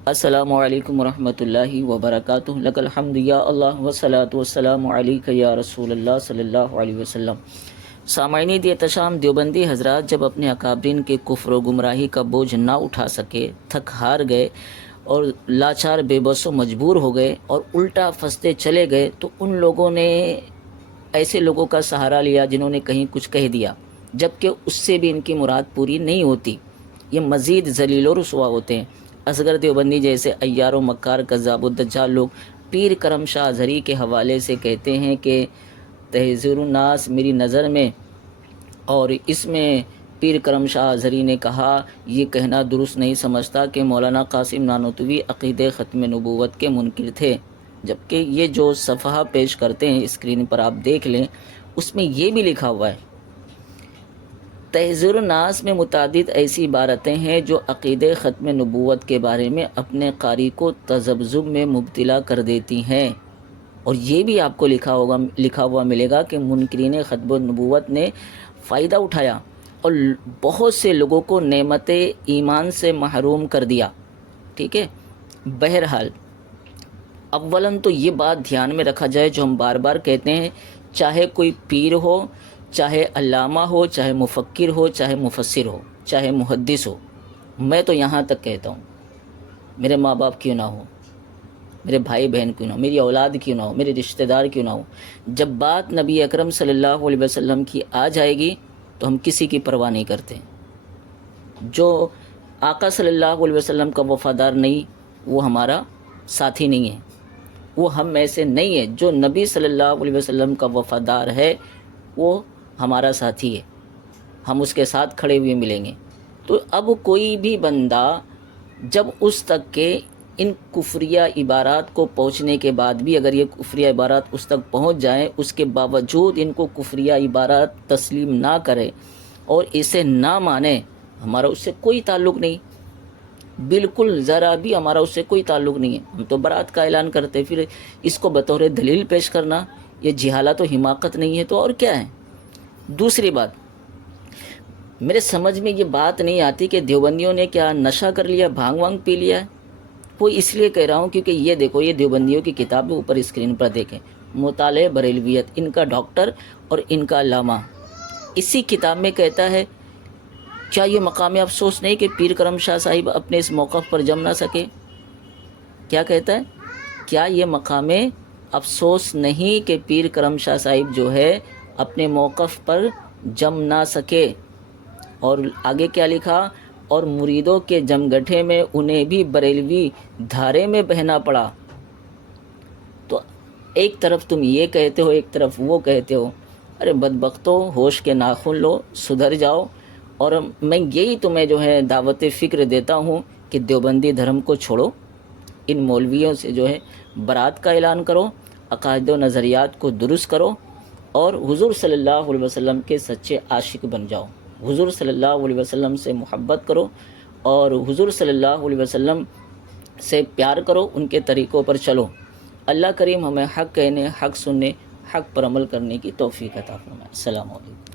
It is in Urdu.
السلام علیکم ورحمۃ اللہ وبرکاتہ۔ لک الحمد یا اللہ والصلاۃ والسلام علیک یا رسول اللہ صلی اللہ علیہ وسلم۔ سامعین احتشام، دیوبندی حضرات جب اپنے اکابرین کے کفر و گمراہی کا بوجھ نہ اٹھا سکے، تھک ہار گئے اور لاچار بے بس و مجبور ہو گئے اور الٹا پھنستے چلے گئے، تو ان لوگوں نے ایسے لوگوں کا سہارا لیا جنہوں نے کہیں کچھ کہہ دیا، جبکہ اس سے بھی ان کی مراد پوری نہیں ہوتی۔ یہ مزید ذلیل و رسوا ہوتے ہیں۔ اصغر دیوبندی جیسے عیار و مکار کذاب و دجال لوگ پیر کرم شاہ اظہری کے حوالے سے کہتے ہیں کہ تحذیر الناس میری نظر میں، اور اس میں پیر کرم شاہ اظہری نے کہا یہ کہنا درست نہیں سمجھتا کہ مولانا قاسم نانوتوی عقیدہ ختم نبوت کے منکر تھے، جبکہ یہ جو صفحہ پیش کرتے ہیں اسکرین پر آپ دیکھ لیں، اس میں یہ بھی لکھا ہوا ہے۔ تحذیر الناس میں متعدد ایسی عبارتیں ہیں جو عقیدہ ختم نبوت کے بارے میں اپنے قاری کو تذبذب میں مبتلا کر دیتی ہیں، اور یہ بھی آپ کو لکھا ہوا ملے گا کہ منکرین ختم نبوت نے فائدہ اٹھایا اور بہت سے لوگوں کو نعمت ایمان سے محروم کر دیا۔ ٹھیک ہے، بہرحال اولاً تو یہ بات دھیان میں رکھا جائے جو ہم بار بار کہتے ہیں، چاہے کوئی پیر ہو، چاہے علامہ ہو، چاہے مفکر ہو، چاہے مفسر ہو، چاہے محدث ہو، میں تو یہاں تک کہتا ہوں میرے ماں باپ کیوں نہ ہو، میرے بھائی بہن کیوں نہ ہو، میری اولاد کیوں نہ ہو، میرے رشتہ دار کیوں نہ ہو، جب بات نبی اکرم صلی اللہ علیہ وسلم کی آ جائے گی تو ہم کسی کی پرواہ نہیں کرتے۔ جو آقا صلی اللہ علیہ وسلم کا وفادار نہیں، وہ ہمارا ساتھی نہیں ہے، وہ ہم میں سے نہیں ہے۔ جو نبی صلی اللہ علیہ وسلم کا وفادار ہے وہ ہمارا ساتھی ہے، ہم اس کے ساتھ کھڑے ہوئے ملیں گے۔ تو اب کوئی بھی بندہ جب اس تک کہ ان کفریہ عبارات کو پہنچنے کے بعد بھی اگر یہ کفریہ عبارات اس تک پہنچ جائیں، اس کے باوجود ان کو کفریہ عبارات تسلیم نہ کرے اور اسے نہ مانے، ہمارا اس سے کوئی تعلق نہیں، بالکل ذرا بھی ہمارا اس سے کوئی تعلق نہیں ہے۔ ہم تو برات کا اعلان کرتے، پھر اس کو بطور دلیل پیش کرنا یہ جہالت و حماقت نہیں ہے تو اور کیا ہے؟ دوسری بات، میرے سمجھ میں یہ بات نہیں آتی کہ دیوبندیوں نے کیا نشہ کر لیا، بھانگ وانگ پی لیا ہے؟ وہ اس لیے کہہ رہا ہوں کیونکہ یہ دیکھو، یہ دیوبندیوں کی کتاب اوپر اسکرین پر دیکھیں، مطالعہ بریلویت، ان کا ڈاکٹر اور ان کا علامہ، اسی کتاب میں کہتا ہے کیا یہ مقام افسوس نہیں کہ پیر کرم شاہ صاحب اپنے اس موقف پر جم نہ سکے؟ کیا کہتا ہے؟ کیا یہ مقام افسوس نہیں کہ پیر کرم شاہ صاحب جو ہے اپنے موقف پر جم نہ سکے؟ اور آگے کیا لکھا؟ اور مریدوں کے جمگٹھے میں انہیں بھی بریلوی دھارے میں بہنا پڑا۔ تو ایک طرف تم یہ کہتے ہو، ایک طرف وہ کہتے ہو، ارے بدبختو، ہوش کے ناخن لو، سدھر جاؤ۔ اور میں یہی تمہیں جو ہے دعوت فکر دیتا ہوں کہ دیوبندی دھرم کو چھوڑو، ان مولویوں سے جو ہے برات کا اعلان کرو، عقائد و نظریات کو درست کرو، اور حضور صلی اللہ علیہ وسلم کے سچے عاشق بن جاؤ، حضور صلی اللہ علیہ وسلم سے محبت کرو اور حضور صلی اللہ علیہ وسلم سے پیار کرو، ان کے طریقوں پر چلو۔ اللہ کریم ہمیں حق کہنے، حق سننے، حق پر عمل کرنے کی توفیق عطا فرمائے۔ السلام علیکم۔